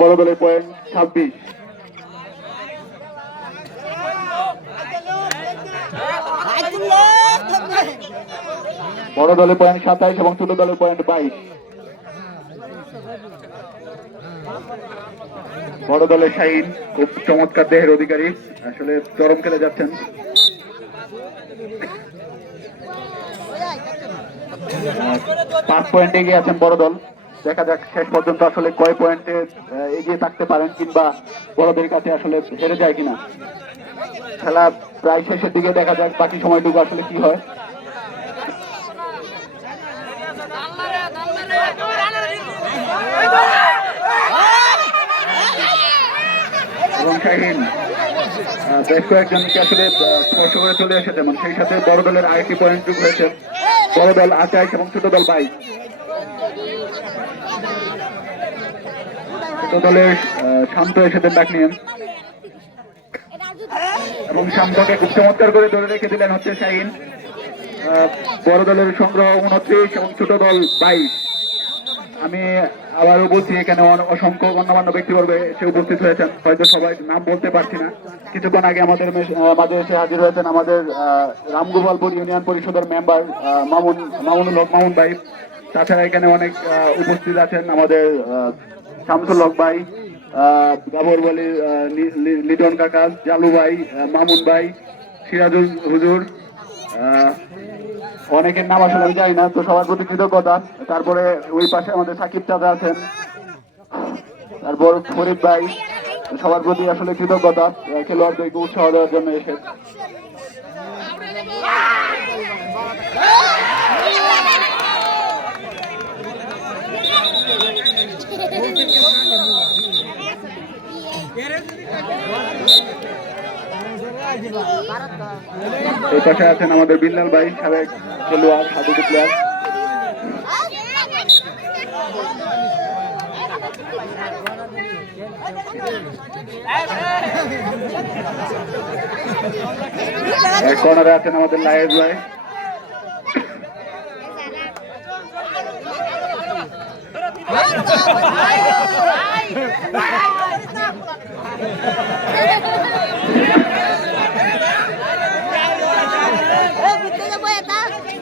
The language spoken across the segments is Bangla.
বড় দলের পয়েন্ট ছাব্বিশ। বড় দলের পয়েন্ট সাতাইশ এবং ছোট দলের পয়েন্ট বাইশ। বড় দলের শাহিন, খুব চমৎকার দেহের অধিকারী। আসলে চরম খেলে যাচ্ছেন। পাঁচ পয়েন্ট এগিয়ে আছেন বড় দল দেখা যাক শেষ পর্যন্ত আসলে কয় পয়েন্টে এগিয়ে থাকতে পারেন কিংবা বড়দের কাছে আসলে হেরে যায় কিনা। খেলা প্রায় শেষের দিকে দেখা যাক বাকি সময়টুকু আসলে কি হয়। এবং বেশ কয়েকজনকে আসলে স্পর্শ করে চলে এসেছে, এবং সেই সাথে বড় দলের আরেকটি পয়েন্ট যোগ হয়েছে। বড় দল আঠাইশ এবং ছোট দল বাইশ। দলের শান্ত নিয়ে। এবং শান্তকে করে ধরে রেখে দিলেন হচ্ছে শাহিন। বড় দলের সংগ্রহ উনত্রিশ এবং ছোট দল বাইশ। আমি আবারও বলছি, এখানে অসংখ্য গণ্যমান্য ব্যক্তিবর্গ এসে উপস্থিত হয়েছেন। হয়তো সবাই নাম বলতে পারছি না। কিছুক্ষণ আগে আমাদের মাঝে এসে হাজির হয়েছেন আমাদের রামগোপালপুর ইউনিয়ন পরিষদের মেম্বার মামুন মামুনুল হক মামুন ভাই। তাছাড়া এখানে অনেক উপস্থিত আছেন আমাদের শামসুল হক ভাই গাবর বলি লিটন কাকা, জালু ভাই মামুন ভাই, সিরাজুল হুজুর অনেকের নাম আসলে আমি জানি না, তো সবার প্রতি কৃতজ্ঞতা। তারপরে ওই পাশে আমাদের সাকিব চাচা আছেন। তারপর ফরিদ ভাই, সবার প্রতি আসলে কৃতজ্ঞতা খেলোয়াড়দেরকে উৎসাহ দেওয়ার জন্য এসে এই পাশে আছেন আমাদের বিল্লাল ভাই সাবেক খেলোয়াড় হাদুদু প্লেয়ার এক কর্নারে আছেন আমাদের লায়েজ ভাই 再打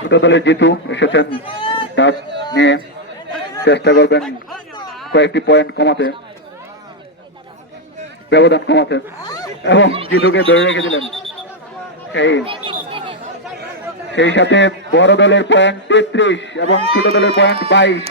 ছোট দলের জিতু এসেছেন। ডাক নিয়ে চেষ্টা করবেন কয়েকটি পয়েন্ট কমাতে। ব্যবধান কমাতে। এবং জিতুকে ধরে রেখে দিলেন সেই। সেই সাথে বড় দলের পয়েন্ট তেত্রিশ এবং ছোট দলের পয়েন্ট বাইশ।